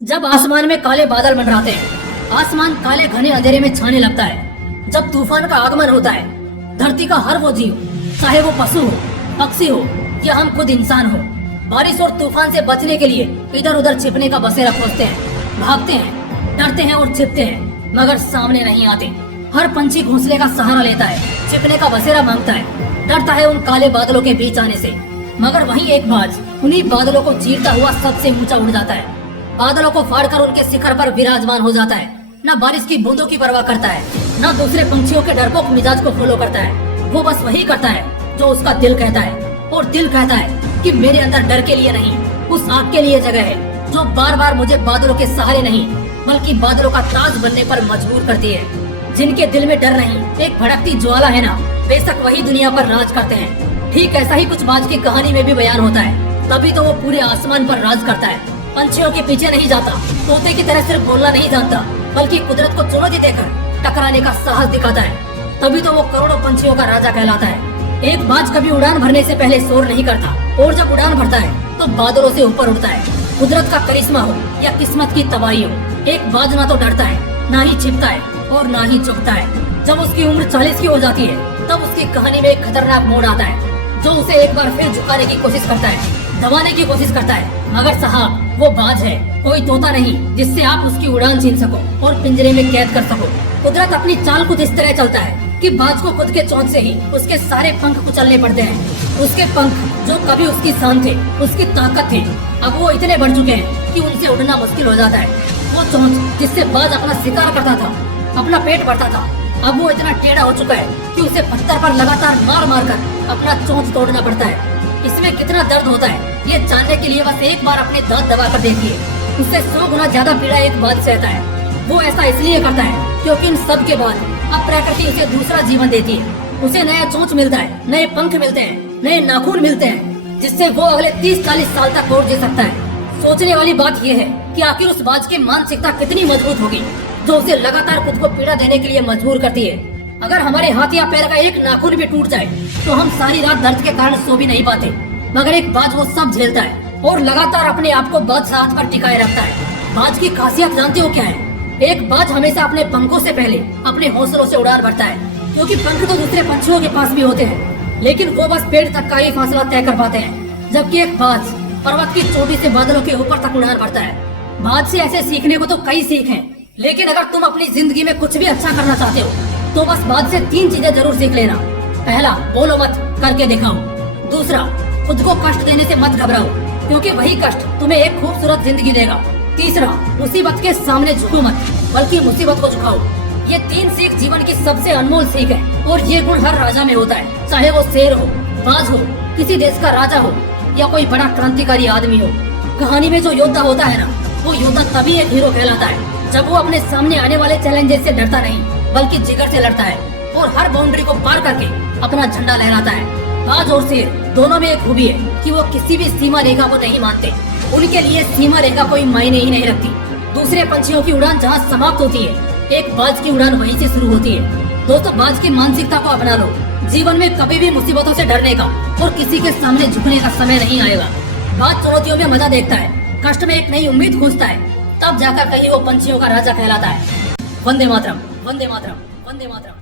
जब आसमान में काले बादल मंडराते हैं, आसमान काले घने अंधेरे में छाने लगता है। जब तूफान का आगमन होता है, धरती का हर वो जीव, चाहे वो पशु हो, पक्षी हो या हम खुद इंसान हो, बारिश और तूफान से बचने के लिए इधर उधर छिपने का बसेरा खोजते हैं, भागते हैं, डरते हैं और छिपते हैं, मगर सामने नहीं आते। हर पंछी घोंसले का सहारा लेता है, छिपने का बसेरा मांगता है, डरता है उन काले बादलों के बीच आने से। मगर वहीं एक बाज उन्हीं बादलों को चीरता हुआ सबसे ऊंचा उड़ जाता है, बादलों को फाड़कर उनके शिखर पर विराजमान हो जाता है। न बारिश की बूंदों की परवाह करता है, न दूसरे पंछियों के डरपोक मिजाज को फॉलो करता है। वो बस वही करता है जो उसका दिल कहता है, और दिल कहता है कि मेरे अंदर डर के लिए नहीं, उस आग के लिए जगह है जो बार बार मुझे बादलों के सहारे नहीं बल्कि बादलों का ताज बनने पर मजबूर करती है। जिनके दिल में डर नहीं, एक भड़कती ज्वाला है ना, बेशक वही दुनिया पर राज करते हैं। ठीक ऐसा ही कुछ बाज की कहानी में भी बयान होता है। तभी तो वो पूरे आसमान पर राज करता है, पंछियों के पीछे नहीं जाता, तोते की तरह सिर्फ बोलना नहीं जानता, बल्कि कुदरत को चुनौती देकर टकराने का साहस दिखाता है। तभी तो वो करोड़ों पंछियों का राजा कहलाता है। एक बाज कभी उड़ान भरने से पहले शोर नहीं करता, और जब उड़ान भरता है तो बादलों से ऊपर उड़ता है। कुदरत का करिश्मा हो या किस्मत की तबाही हो, एक बाज ना तो डरता है, ना ही छिपता है और ना ही चुपता है। जब उसकी उम्र 40 की हो जाती है, तब उसकी कहानी में एक खतरनाक मोड़ आता है जो उसे एक बार फिर झुकाने की कोशिश करता है, दबाने की कोशिश करता है। मगर साहब, वो बाज है, कोई तोता नहीं जिससे आप उसकी उड़ान छीन सको और पिंजरे में कैद कर सको। कुदरत अपनी चाल कुछ इस तरह चलता है कि बाज को खुद के चोंच से ही उसके सारे पंख कुचलने पड़ते हैं। उसके पंख जो कभी उसकी शान थे, उसकी ताकत थी, अब वो इतने बढ़ चुके हैं कि उनसे उड़ना मुश्किल हो जाता है। वो चोंच जिससे बाज अपना शिकार करता था, अपना पेट भरता था, अब वो इतना टेढ़ा हो चुका है कि उसे पत्थर पर लगातार मार मार कर अपना चोंच तोड़ना पड़ता है। इसमें कितना दर्द होता है ये जानने के लिए बस एक बार अपने दांत दबा कर देखिए। उससे 100 गुना ज्यादा पीड़ा एक बाज सहता है। वो ऐसा इसलिए करता है क्योंकि इन सब के बाद अब प्रकृति उसे दूसरा जीवन देती है। उसे नया चोंच मिलता है, नए पंख मिलते हैं, नए नाखून मिलते हैं, जिससे वो अगले 30-40 साल तक और जी सकता है। सोचने वाली बात यह है कि आखिर उस बाज की मानसिकता कितनी मजबूत होगी जो उसे लगातार खुद को पीड़ा देने के लिए मजबूर करती है। अगर हमारे हाथ या पैर का एक नाखून भी टूट जाए तो हम सारी रात दर्द के कारण सो भी नहीं पाते, मगर एक बाज वो सब झेलता है और लगातार अपने आप को बादशाह पर टिकाए रखता है। बाज की खासियत जानते हो क्या है? एक बाज हमेशा अपने पंखों से पहले अपने हौसलों से उड़ान भरता है, क्योंकि पंख तो दूसरे पंछियों के पास भी होते हैं, लेकिन वो बस पेड़ तक का ही फासला तय कर पाते हैं, जबकि एक बाज पर्वत की चोटी से बादलों के ऊपर तक उड़ान भरता है। बाज से ऐसे सीखने को तो कई सीख हैं, लेकिन अगर तुम अपनी जिंदगी में कुछ भी अच्छा करना चाहते हो तो बस बाज से 3 चीजें जरूर सीख लेना। पहला, बोलो मत, करके दिखाओ। दूसरा, खुद को कष्ट देने से मत घबराओ, क्योंकि वही कष्ट तुम्हें एक खूबसूरत जिंदगी देगा। तीसरा, मुसीबत के सामने झुको मत, बल्कि मुसीबत को झुकाओ। ये 3 सीख जीवन की सबसे अनमोल सीख है, और ये गुण हर राजा में होता है, चाहे वो शेर हो, बाज हो, किसी देश का राजा हो या कोई बड़ा क्रांतिकारी आदमी हो। कहानी में जो योद्धा होता है ना, वो योद्धा तभी एक हीरो कहलाता है जब वो अपने सामने आने वाले चैलेंजेस से डरता नहीं बल्कि जिगर से लड़ता है, और हर बाउंड्री को पार करके अपना झंडा लहराता है। बाज और शेर दोनों में एक खूबी है कि वो किसी भी सीमा रेखा को नहीं मानते। उनके लिए सीमा रेखा कोई मायने ही नहीं रखती। दूसरे पंछियों की उड़ान जहाँ समाप्त होती है, एक बाज की उड़ान वहीं से शुरू होती है। दोस्तों, बाज की मानसिकता को अपना लो। जीवन में कभी भी मुसीबतों से डरने का और किसी के सामने झुकने का समय नहीं आएगा। बाज चुनौतियों में मजा देखता है, कष्ट में एक नई उम्मीद खोजता है, तब जाकर कहीं वो पंछियों का राजा कहलाता है। वंदे मातरम, वंदे मातरम, वंदे मातरम।